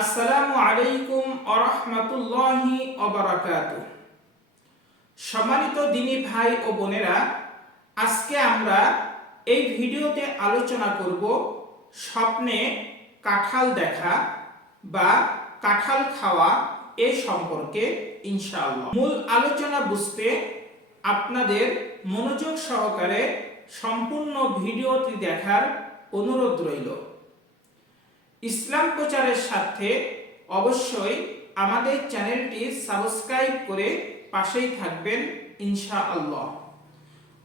আসসালামু আলাইকুম আরহামতুল্লাহি অবরাকাত সম্মানিত দিনী ভাই ও বোনেরা, আজকে আমরা এই ভিডিওতে আলোচনা করব স্বপ্নে কাঁঠাল দেখা বা কাঁঠাল খাওয়া এ সম্পর্কে ইনশাআল্লাহ। মূল আলোচনা বুঝতে আপনাদের মনোযোগ সহকারে সম্পূর্ণ ভিডিওটি দেখার অনুরোধ রইল। ইসলাম প্রচারের স্বার্থে অবশ্যই আমাদের চ্যানেলটি সাবস্ক্রাইব করে পাশেই থাকবেন ইনশা আল্লাহ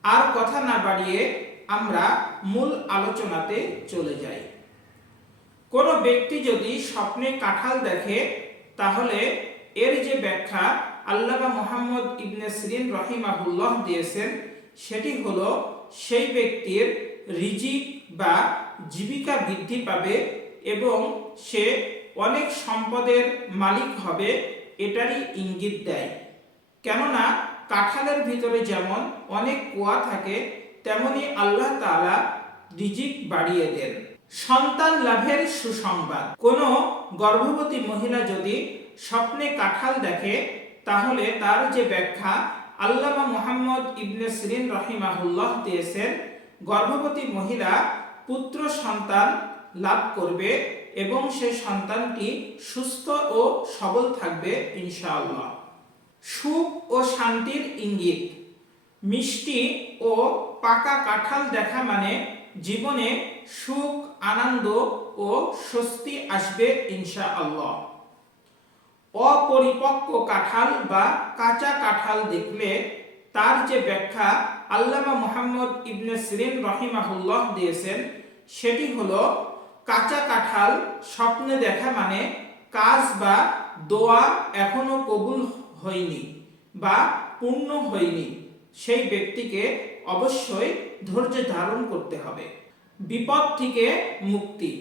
আর কথা না বাড়িয়ে আমরা মূল আলোচনাতে চলে যাই। কোনো ব্যক্তি যদি স্বপ্নে কাঁঠাল দেখে, তাহলে এর যে ব্যাখ্যা আল্লামা মোহাম্মদ ইবনে সিরিন রহিমাহুল্লাহ দিয়েছেন, সেটি হলো সেই ব্যক্তির রিজিক বা জীবিকা বৃদ্ধি পাবে এবং সে অনেক সম্পদের মালিক হবে, এটারই ইঙ্গিত দেয়। কেননা, কাঁঠালের ভিতরে যেমন অনেক কুয়া থাকে, তেমনি আল্লাহ তাআলা রিজিক বাড়িয়ে দেন। সন্তান লাভের সুসংবাদ। কোনো গর্ভবতী মহিলা যদি স্বপ্নে কাঁঠাল দেখে, তাহলে তার যে ব্যাখ্যা আল্লামা মোহাম্মদ ইবনে সিরিন রহিমাহুল্লাহ দিয়েছেন, গর্ভবতী মহিলা পুত্র সন্তান লাভ করবে এবং সে সন্তানটি সুস্থ ও সবল থাকবে, ইনশাআল্লাহ। সুখ ও শান্তির ইঙ্গিত। মিষ্টি ও পাকা কাঁঠাল দেখা মানে জীবনে সুখ, আনন্দ ও স্বস্তি আসবে, ইনশাআল্লাহ। অপরিপক্ক কাঁঠাল বা কাঁচা কাঁঠাল দেখলে তার যে ব্যাখ্যা আল্লামা মোহাম্মদ ইবনে সিরিন রহিমাহুল্লাহ দিয়েছেন, সেটি হলো কাঁচা কাঁঠাল স্বপ্নে দেখা মানে কাজ বা দোয়া এখনও কবুল হয়নি বা পূর্ণ হয়নি। সেই ব্যক্তিকে অবশ্যই ধৈর্য ধারণ করতে হবে। বিপদ থেকে মুক্তি।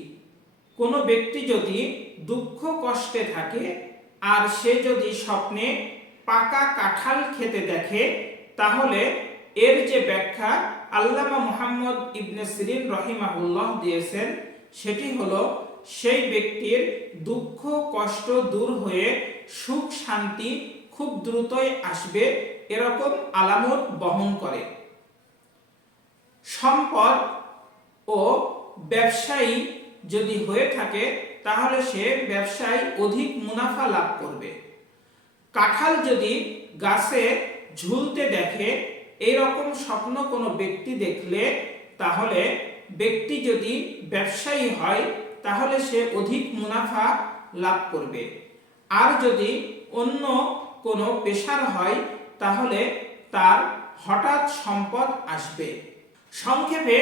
কোনো ব্যক্তি যদি দুঃখ কষ্টে থাকে আর সে যদি স্বপ্নে পাকা কাঁঠাল খেতে দেখে, তাহলে এর যে ব্যাখ্যা আল্লামা মোহাম্মদ ইবনে সিরিন রহিমাহুল্লাহ দিয়েছেন সেটি হলো, সেই ব্যক্তির দুঃখ, কষ্ট দূর হয়ে সুখ, শান্তি খুব দ্রুতই আসবে, এরকম আলামত বহন করে। সম্পদ ও ব্যবসায়ী যদি হয়ে থাকে, তাহলে সে ব্যবসায় অধিক মুনাফা লাভ করবে। কাঁঠাল যদি গাছে ঝুলতে দেখে এই রকম স্বপ্ন কোনো ব্যক্তি দেখলে, তাহলে ব্যক্তি যদি ব্যবসায়ী হয়, তাহলে সে অধিক মুনাফা লাভ করবে। আর যদি অন্য কোনো পেশার হয়, তাহলে তার হঠাৎ সম্পদ আসবে। সংক্ষেপে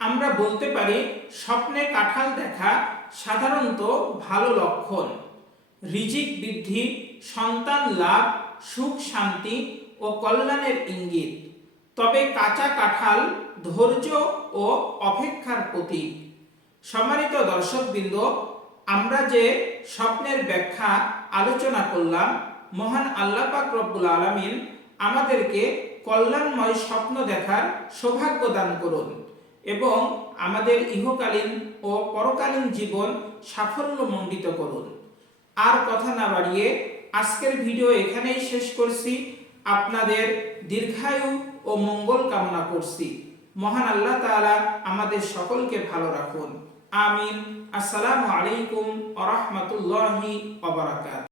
আমরা বলতে পারি, স্বপ্নে কাঁঠাল দেখা সাধারণত ভালো লক্ষণ। রিজিক বৃদ্ধি, সন্তান লাভ, সুখ শান্তি ও কল্যাণের ইঙ্গিত। তবে কাঁচা কাঁঠাল, ধৈর্য ও অপেক্ষার প্রতীক। সম্মানিত দর্শকবৃন্দ, আমরা যে স্বপ্নের ব্যাখ্যা আলোচনা করলাম, মহান আল্লাহ পাক রব্বুল আলামিন আমাদেরকে কল্যাণময় স্বপ্ন দেখার সৌভাগ্য দান করুন এবং আমাদের ইহকালীন ও পরকালীন জীবন সাফল্যমণ্ডিত করুন। আর কথা না বাড়িয়ে আজকের ভিডিও এখানেই শেষ করছি। আপনাদের দীর্ঘায়ু ও মঙ্গল কামনা করছি। মহান আল্লাহ তাআলা আমাদের সকলকে ভালো রাখুন। আমিন। আসসালামু আলাইকুম আ রহমতুল্লাহি